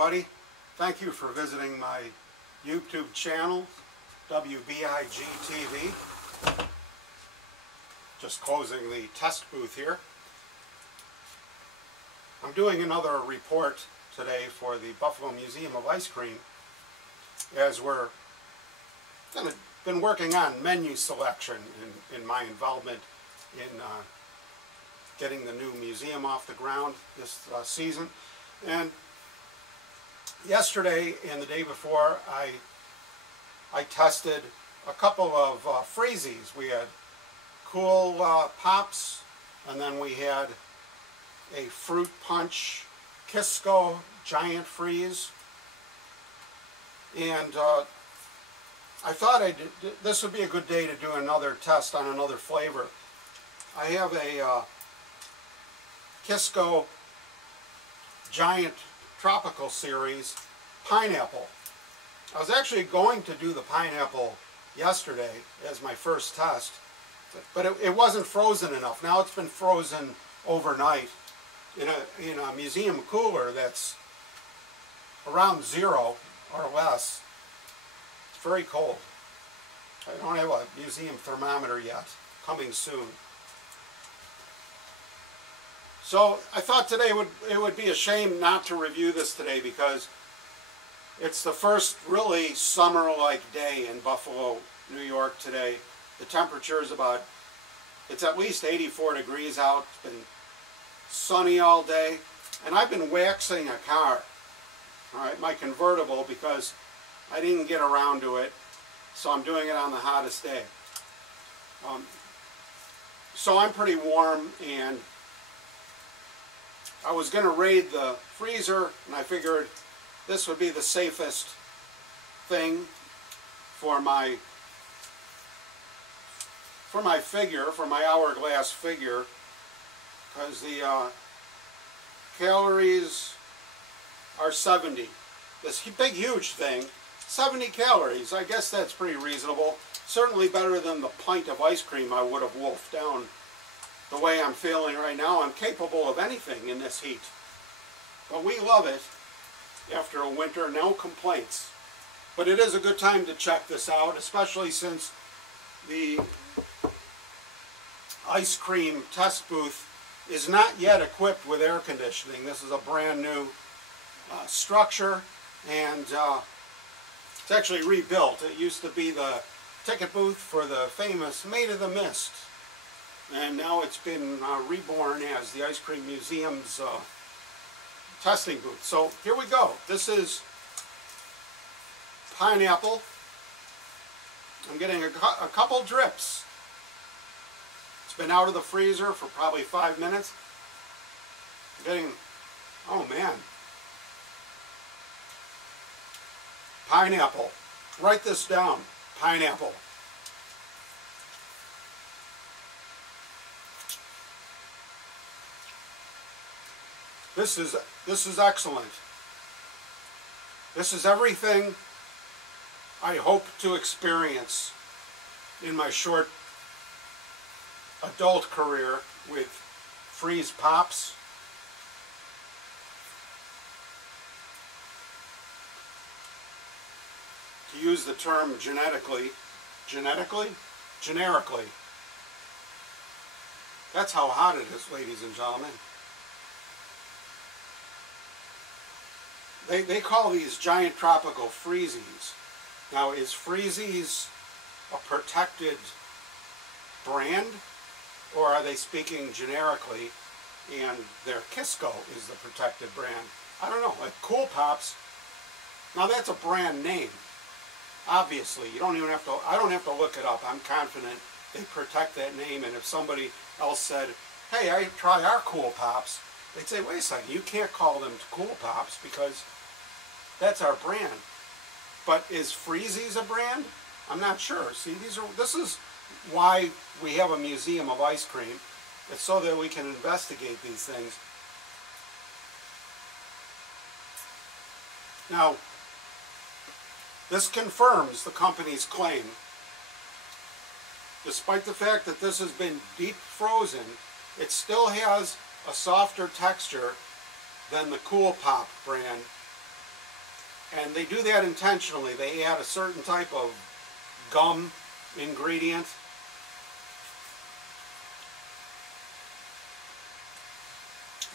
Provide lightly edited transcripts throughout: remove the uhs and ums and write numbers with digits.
everybody. Thank you for visiting my YouTube channel, WBIG.Tv. Just closing the test booth here. I'm doing another report today for the Buffalo Museum of Ice Cream, as we're been working on menu selection in my involvement in getting the new museum off the ground this season. And yesterday and the day before, I tested a couple of freezies. We had Kool Pops, and then we had a fruit punch Kisko Giant Freeze. And I thought this would be a good day to do another test on another flavor. I have a Kisko Giant Tropical Series Pineapple. I was actually going to do the pineapple yesterday as my first test, but it wasn't frozen enough. Now it's been frozen overnight in a museum cooler that's around 0 or less. It's very cold. I don't have a museum thermometer yet. Coming soon. So I thought today it would be a shame not to review this today, because it's the first really summer-like day in Buffalo, New York today. The temperature is it's at least 84 degrees out. It's been sunny all day. And I've been waxing a car, all right, my convertible, because I didn't get around to it. So I'm doing it on the hottest day. So I'm pretty warm, and I was going to raid the freezer, and I figured this would be the safest thing for my figure, for my hourglass figure, because the calories are 70. This big huge thing, 70 calories. I guess that's pretty reasonable. Certainly better than the pint of ice cream I would have wolfed down. The way I'm feeling right now, I'm capable of anything in this heat. But we love it. After a winter, no complaints. But it is a good time to check this out, especially since the ice cream test booth is not yet equipped with air conditioning. This is a brand new structure, and it's actually rebuilt. It used to be the ticket booth for the famous Maid of the Mist. And now it's been reborn as the Ice Cream Museum's testing booth. So here we go. This is pineapple. I'm getting a couple drips. It's been out of the freezer for probably 5 minutes. I'm getting, oh man, pineapple. Write this down, pineapple. This is excellent. This is everything I hope to experience in my short adult career with Freeze Pops. To use the term generically, that's how hot it is, ladies and gentlemen. They call these giant tropical freezies. Now, is Freezies a protected brand, or are they speaking generically and their Kisko is the protected brand? I don't know. Like Kool Pops, now that's a brand name. Obviously, you don't even have to. I don't have to look it up. I'm confident they protect that name. And if somebody else said, "Hey, I try our Kool Pops," they'd say, "Wait a second, you can't call them Kool Pops because that's our brand." But is Freezies a brand? I'm not sure. See, this is why we have a museum of ice cream. It's so that we can investigate these things. Now, this confirms the company's claim. Despite the fact that this has been deep frozen, it still has a softer texture than the Kool Pop brand And they do that intentionally. They add a certain type of gum ingredient.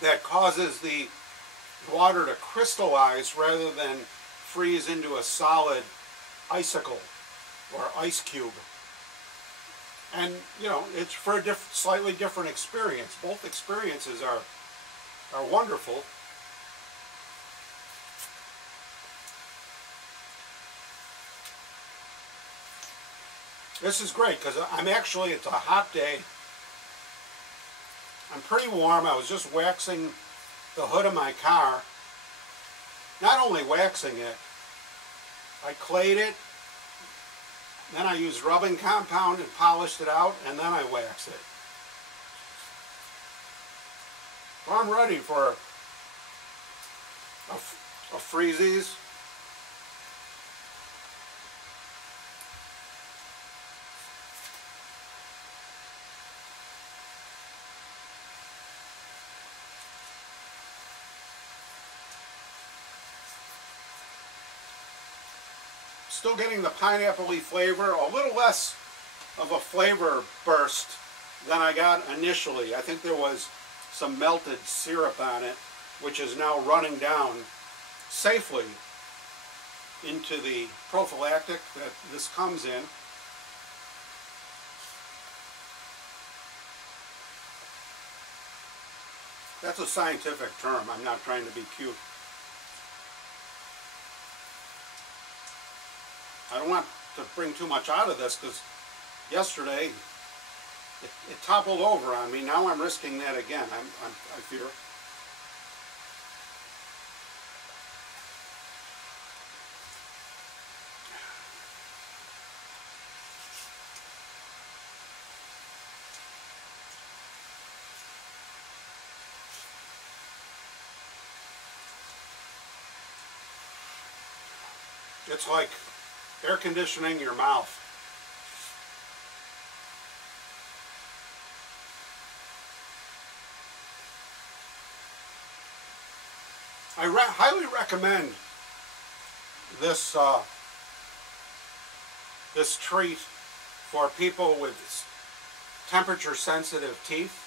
That causes the water to crystallize rather than freeze into a solid icicle or ice cube. And, you know, it's for a slightly different experience. Both experiences are wonderful. This is great because I'm actually, it's a hot day. I'm pretty warm. I was just waxing the hood of my car. Not only waxing it, I clayed it, then I used rubbing compound and polished it out, and then I waxed it. Well, I'm ready for a Freezies. Still getting the pineapple-y flavor, a little less of a flavor burst than I got initially. I think there was some melted syrup on it, which is now running down safely into the prophylactic that this comes in. That's a scientific term. I'm not trying to be cute. I don't want to bring too much out of this because yesterday it toppled over on me. Now I'm risking that again, I fear. It's like air conditioning your mouth. I highly recommend this this treat for people with temperature sensitive teeth,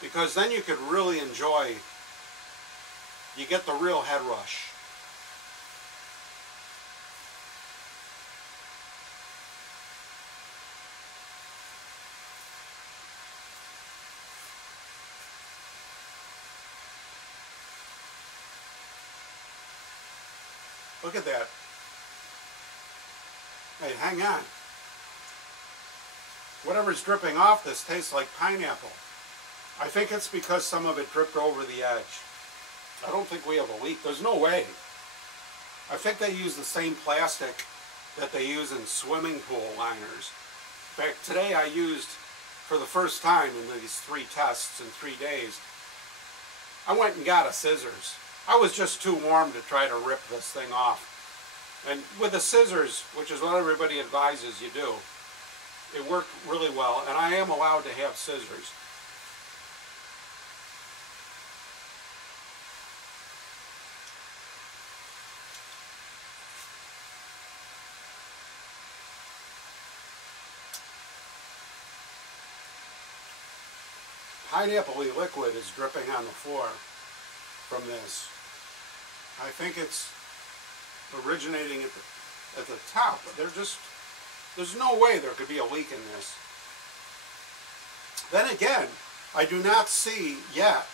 because then you could really enjoy, you get the real head rush. Look at that. Hey, hang on. Whatever's dripping off this tastes like pineapple. I think it's because some of it dripped over the edge. I don't think we have a leak. There's no way. I think they use the same plastic that they use in swimming pool liners. In fact, today I used, for the first time in these 3 tests in 3 days, I went and got a scissors. I was just too warm to try to rip this thing off. And with the scissors, which is what everybody advises you do, it worked really well, and I am allowed to have scissors. Pineapple-y liquid is dripping on the floor from this. I think it's originating at the top, but there's no way there could be a leak in this. Then again, I do not see yet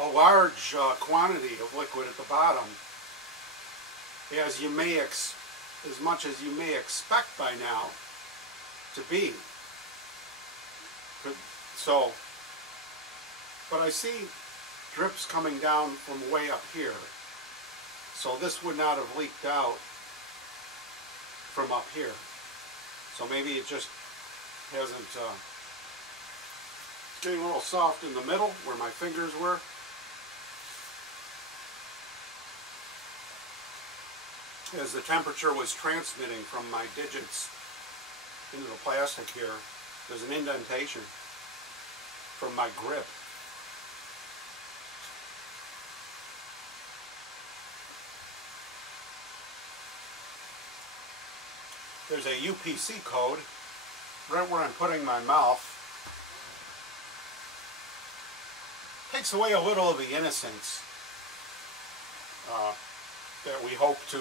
a large quantity of liquid at the bottom, as much as you may expect by now to be. So, but I see drips coming down from way up here. So this would not have leaked out from up here. So maybe it just hasn't, it's getting a little soft in the middle where my fingers were. As the temperature was transmitting from my digits into the plastic here, there's an indentation from my grip. there's a UPC code right where I'm putting my mouth. Takes away a little of the innocence that we hope to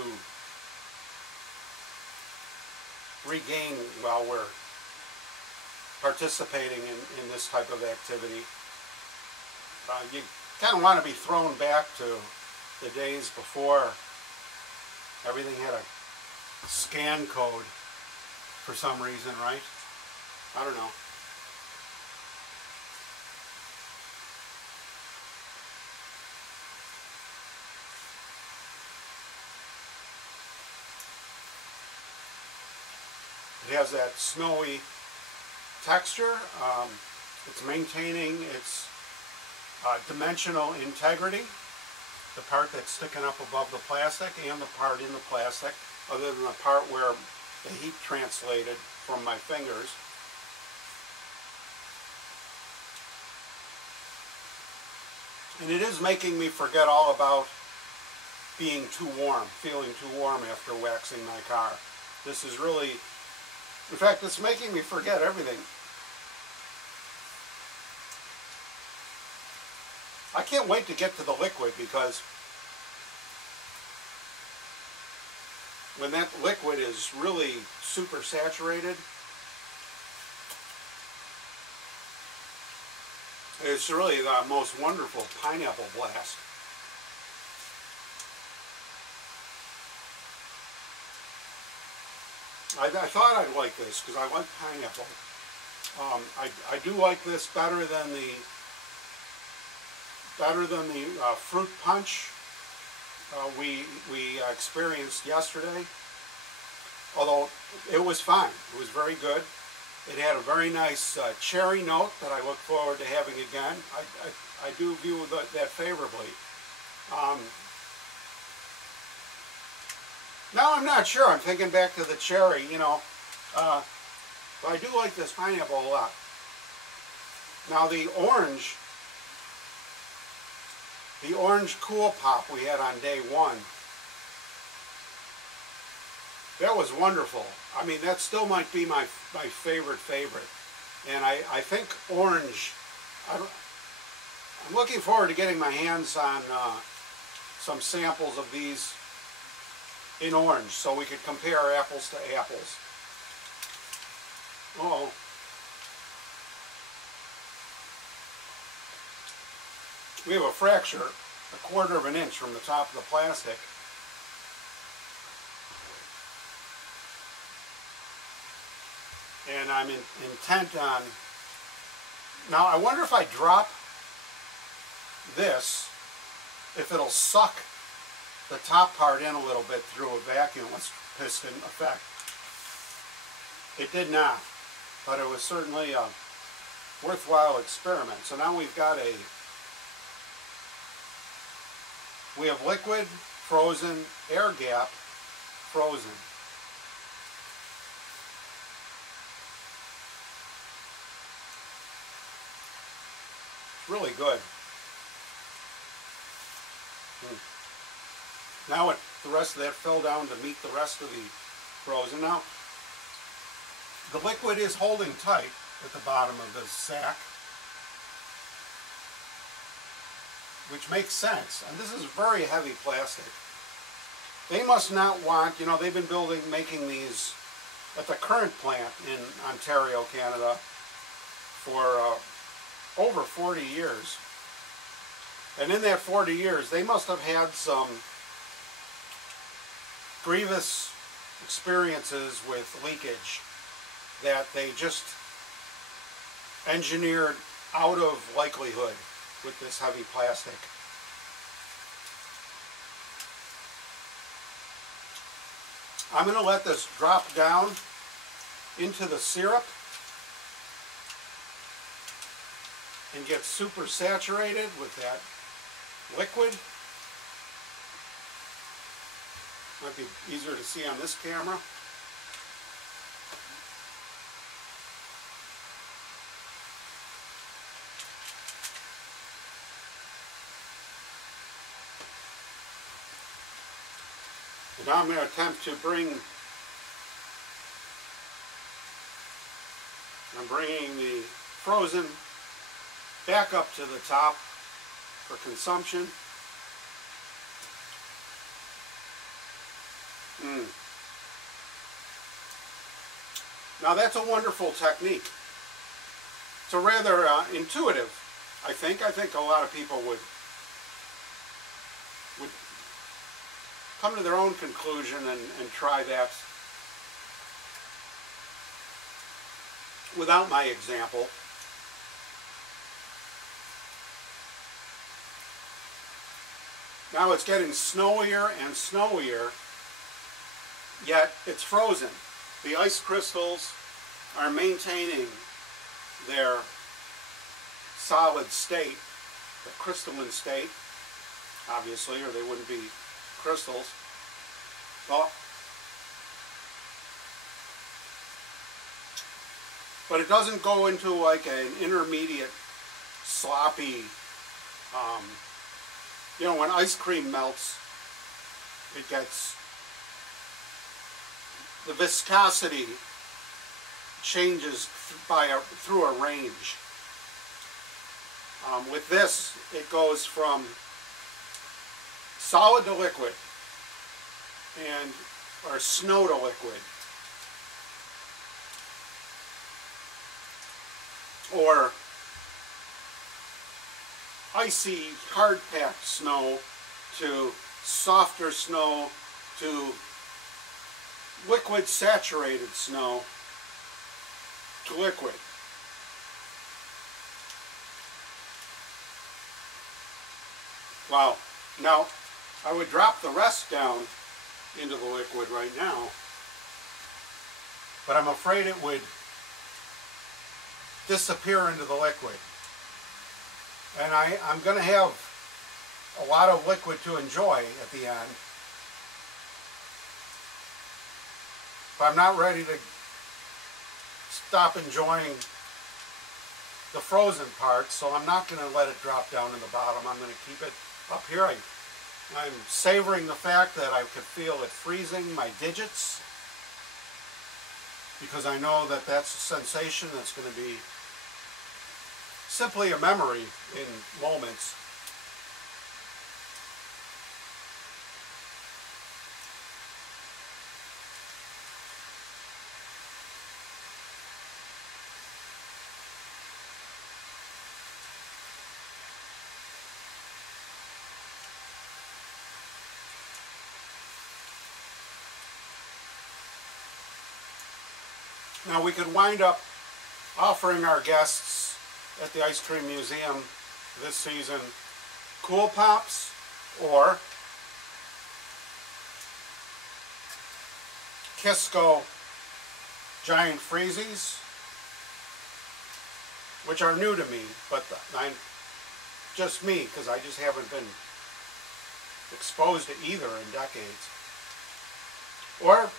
regain while we're participating in this type of activity. You kind of want to be thrown back to the days before everything had a scan code for some reason, right? I don't know. It has that snowy texture. It's maintaining its dimensional integrity, the part that's sticking up above the plastic and the part in the plastic, other than the part where the heat translated from my fingers. And it is making me forget all about being too warm, feeling too warm after waxing my car. This is really, in fact, it's making me forget everything. I can't wait to get to the liquid, because when that liquid is really super saturated, it's really the most wonderful pineapple blast. I thought I'd like this because I like pineapple. I do like this better than the fruit punch we experienced yesterday. Although it was fine, it was very good. It had a very nice cherry note that I look forward to having again. I do view that favorably. Now I'm not sure. I'm thinking back to the cherry, you know. But I do like this pineapple a lot. Now the orange Kool Pop we had on day one, that was wonderful. I mean, that still might be my favorite. And I think orange, I'm looking forward to getting my hands on some samples of these in orange so we could compare apples to apples. Uh-oh. We have a fracture, 1/4 of an inch from the top of the plastic. And I'm intent on... Now, I wonder if I drop this, if it'll suck the top part in a little bit through a vacuum piston effect. It did not, but it was certainly a worthwhile experiment. So now we have liquid, frozen, air gap, frozen. It's really good. Now the rest of that fell down to meet the rest of the frozen. Now, the liquid is holding tight at the bottom of the sack, which makes sense. And this is very heavy plastic. They must not want, you know, they've been making these at the current plant in Ontario, Canada, for over 40 years. And in that 40 years, they must have had some grievous experiences with leakage that they just engineered out of likelihood with this heavy plastic. I'm going to let this drop down into the syrup and get super saturated with that liquid. Might be easier to see on this camera. And now I'm going to attempt to bring I'm bringing the frozen back up to the top for consumption. Now that's a wonderful technique. It's a rather intuitive, I think. I think a lot of people would come to their own conclusion and try that without my example. Now it's getting snowier and snowier, yet it's frozen. The ice crystals are maintaining their solid state, the crystalline state, obviously, or they wouldn't be crystals. But it doesn't go into like an intermediate, sloppy, you know, when ice cream melts, it gets, the viscosity changes through a range. With this, it goes from solid to liquid, or snow to liquid, or icy, hard-packed snow to softer snow to liquid saturated snow to liquid. Wow. Now, I would drop the rest down into the liquid right now, but I'm afraid it would disappear into the liquid. And I'm going to have a lot of liquid to enjoy at the end. But I'm not ready to stop enjoying the frozen part, so I'm not going to let it drop down in the bottom. I'm going to keep it up here. I'm savoring the fact that I could feel it freezing my digits, because I know that that's a sensation that's going to be simply a memory in moments. Now we could wind up offering our guests at the Ice Cream Museum this season Kool Pops or Kisko Giant Freezies, which are new to me, but I'm just me, because I just haven't been exposed to either in decades. Or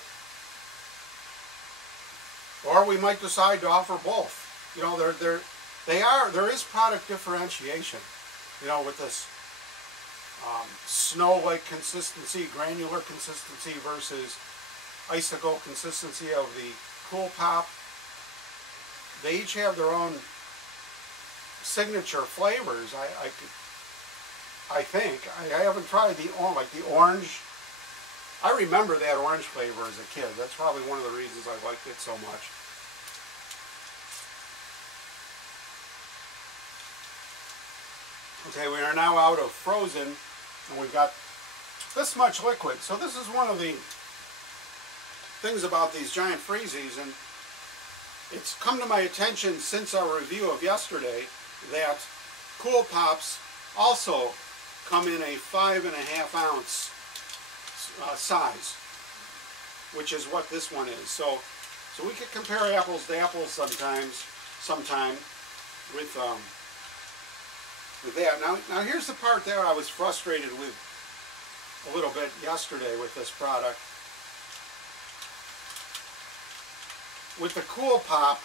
we might decide to offer both. You know, there is product differentiation. You know, with this snow-like consistency, granular consistency versus icicle consistency of the Kool Pop. They each have their own signature flavors. I think I haven't tried the orange. I remember that orange flavor as a kid. That's probably one of the reasons I liked it so much. Okay, we are now out of frozen, and we've got this much liquid. So this is one of the things about these giant freezies, and it's come to my attention since our review of yesterday that Kool Pops also come in a 5.5 ounce size, which is what this one is. So we could compare apples to apples sometime with that. Now here's the part there I was frustrated with a little bit yesterday with this product. With the Kool Pop,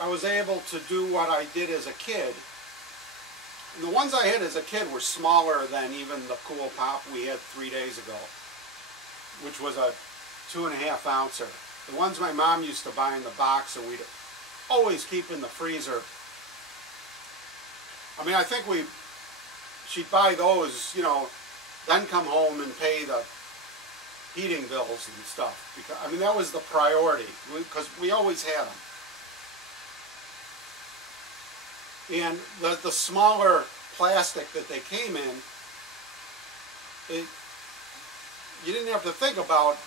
I was able to do what I did as a kid. And the ones I had as a kid were smaller than even the Kool Pop we had 3 days ago, which was a 2.5 ouncer. The ones my mom used to buy in the box, and we'd always keep in the freezer. I mean, I think she'd buy those, you know, then come home and pay the heating bills and stuff. Because, I mean, that was the priority, because we always had them. And the smaller plastic that they came in, you didn't have to think about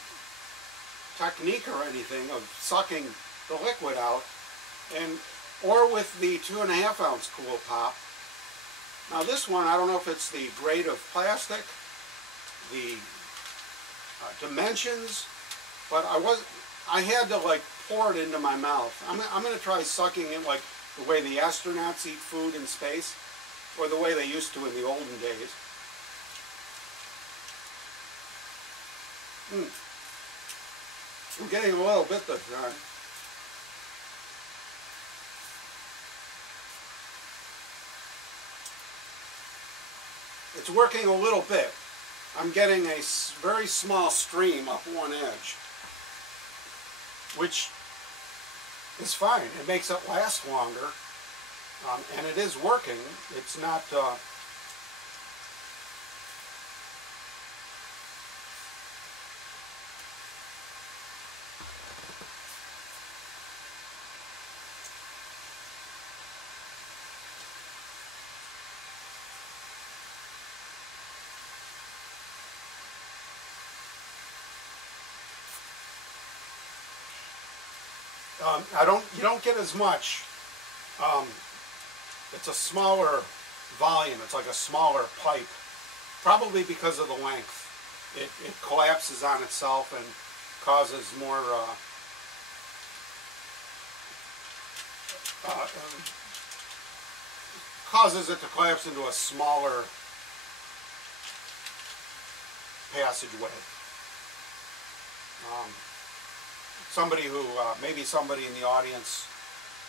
technique or anything of sucking the liquid out. Or with the 2.5 ounce Kool Pop. Now this one, I don't know if it's the grade of plastic, the dimensions, but I had to like pour it into my mouth. I'm going to try sucking it like the way the astronauts eat food in space, or the way they used to in the olden days. I'm getting a little bit this time. It's working a little bit. I'm getting a very small stream up one edge, which is fine. It makes it last longer, and it is working. It's not... you don't get as much. It's a smaller volume. It's like a smaller pipe, probably because of the length. It collapses on itself and causes more causes it to collapse into a smaller passageway. Somebody who, maybe somebody in the audience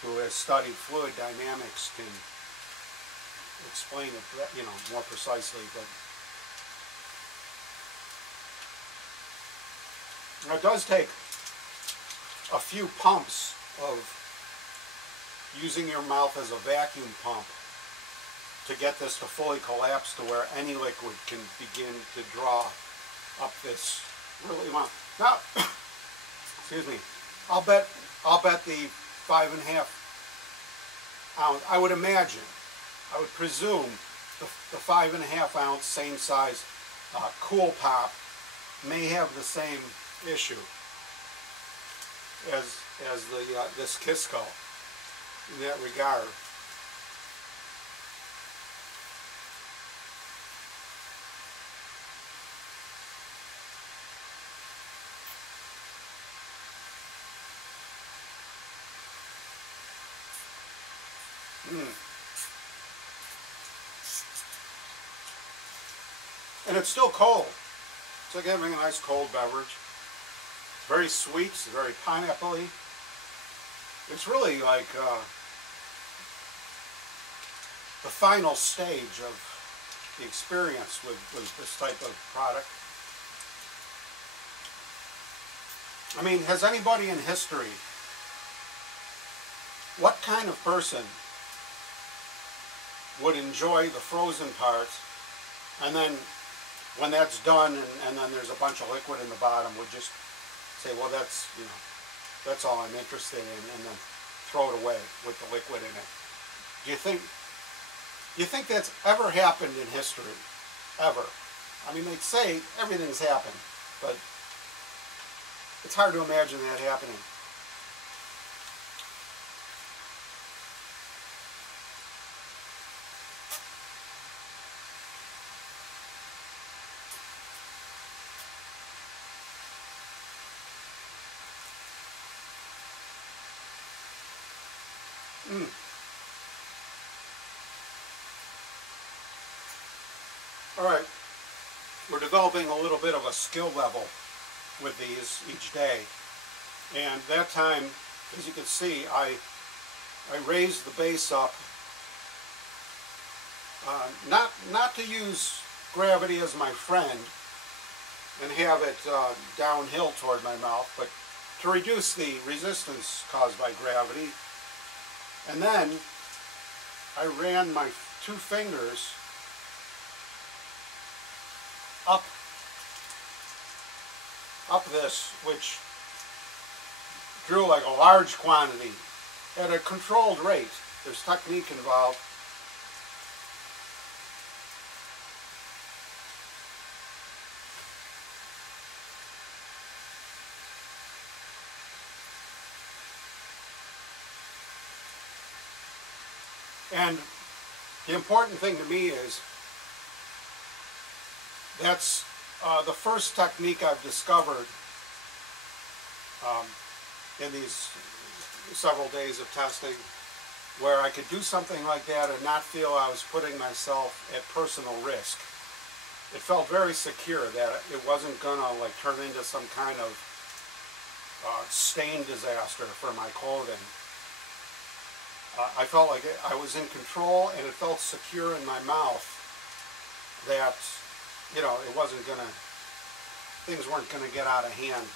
who has studied fluid dynamics can explain it, you know, more precisely. But it does take a few pumps of using your mouth as a vacuum pump to get this to fully collapse to where any liquid can begin to draw up this really amount. Now, excuse me, I'll bet the 5.5 ounce, I would imagine, I would presume the 5.5 ounce same size Kool Pop may have the same issue as this Kisko in that regard. And it's still cold. It's like having a nice cold beverage. It's very sweet, it's very pineapple-y. It's really like the final stage of the experience with this type of product. I mean, has anybody in history, what kind of person would enjoy the frozen parts, and then when that's done and then there's a bunch of liquid in the bottom, would just say, well, that's, you know, that's all I'm interested in, and then throw it away with the liquid in it? Do you think that's ever happened in history? Ever? I mean, they'd say everything's happened, but it's hard to imagine that happening. All right, we're developing a little bit of a skill level with these each day, and that time, as you can see, I raised the base up, not to use gravity as my friend and have it downhill toward my mouth, but to reduce the resistance caused by gravity And then I ran my 2 fingers up this, which drew like a large quantity at a controlled rate. There's technique involved. And the important thing to me is that's the first technique I've discovered in these several days of testing, where I could do something like that and not feel I was putting myself at personal risk. It felt very secure that it wasn't going to like turn into some kind of stain disaster for my clothing. I felt like I was in control, and it felt secure in my mouth that, you know, it wasn't going to, things weren't going to get out of hand.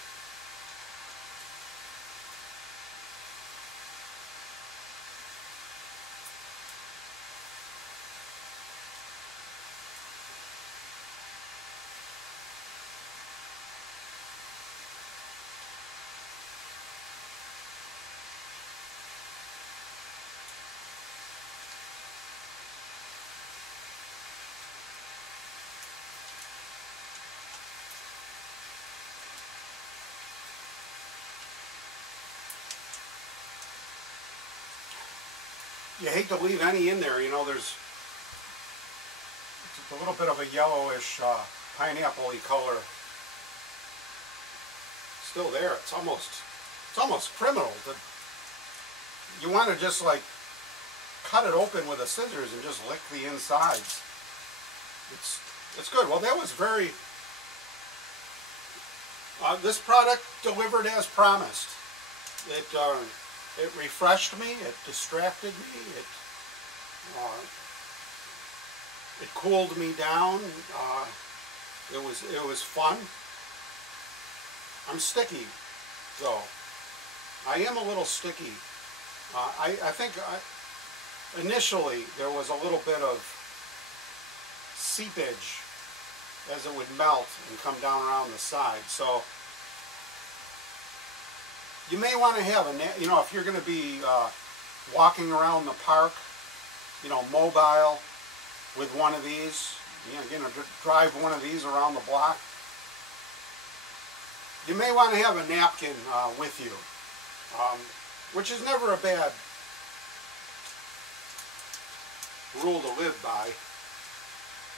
You hate to leave any in there, you know, there's a little bit of a yellowish pineapple-y color still there. It's almost criminal. You want to just like cut it open with a scissors and just lick the insides. It's good. Well, that was very, this product delivered as promised. It refreshed me, it distracted me, it cooled me down, it was fun. I'm sticky, though. I am a little sticky. I think initially there was a little bit of seepage as it would melt and come down around the side. So you may want to have a, you know, if you're going to be walking around the park, you know, mobile with one of these, you know, drive one of these around the block, you may want to have a napkin with you, which is never a bad rule to live by.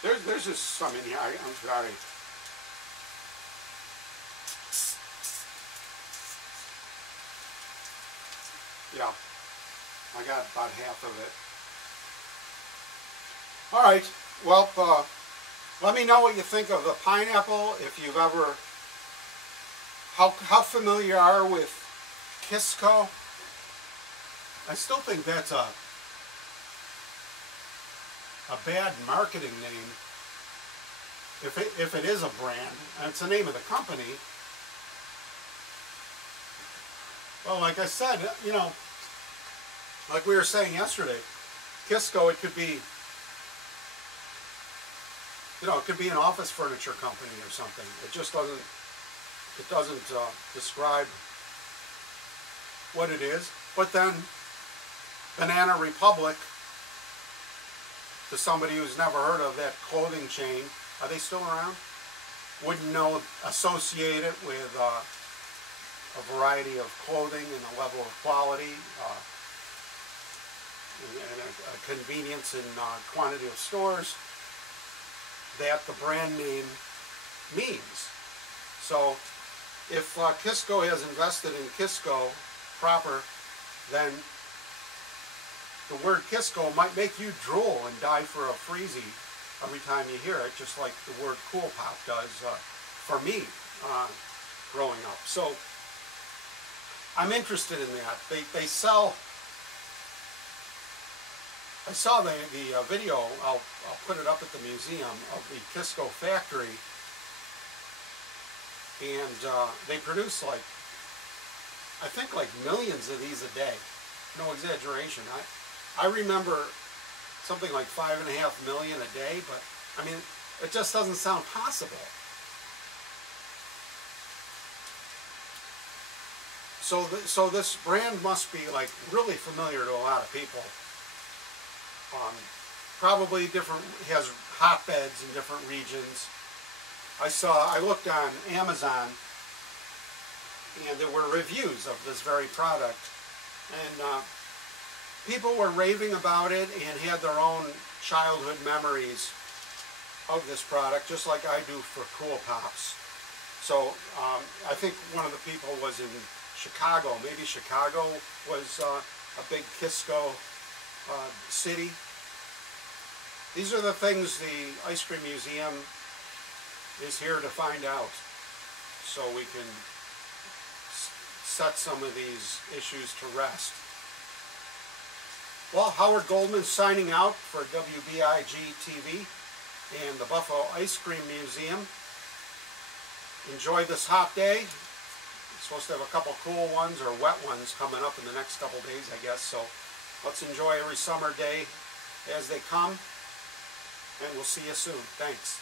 There's just some in here. I'm sorry. Yeah, I got about half of it. All right, well, let me know what you think of the pineapple. If you've ever, how familiar you are with Kisko. I still think that's a bad marketing name. If it is a brand, and it's the name of the company. Well, like I said, you know, like we were saying yesterday, Kisko, it could be, you know, it could be an office furniture company or something. It just doesn't, describe what it is. But then, Banana Republic, to somebody who's never heard of that clothing chain, are they still around? Wouldn't know, associate it with a variety of clothing and a level of quality, and a convenience and quantity of stores that the brand name means. So if Kisko has invested in Kisko proper, then the word Kisko might make you drool and die for a freezie every time you hear it, just like the word Kool Pop does for me growing up. So I'm interested in that. They sell, I saw the video, I'll put it up at the museum, of the Kisko factory, and they produce like, I think like millions of these a day. no exaggeration. I remember something like 5.5 million a day, but I mean, it just doesn't sound possible. So this brand must be like really familiar to a lot of people. Probably different, has hotbeds in different regions. I looked on Amazon, and there were reviews of this very product, and people were raving about it and had their own childhood memories of this product, just like I do for Kool Pops. So I think one of the people was in Chicago. Maybe Chicago was a big Kisko city. These are the things the Ice Cream Museum is here to find out, so we can set some of these issues to rest. Well, Howard Goldman signing out for WBIG.Tv and the Buffalo Ice Cream Museum. Enjoy this hot day. It's supposed to have a couple cool ones or wet ones coming up in the next couple days, I guess. So let's enjoy every summer day as they come, and we'll see you soon. Thanks.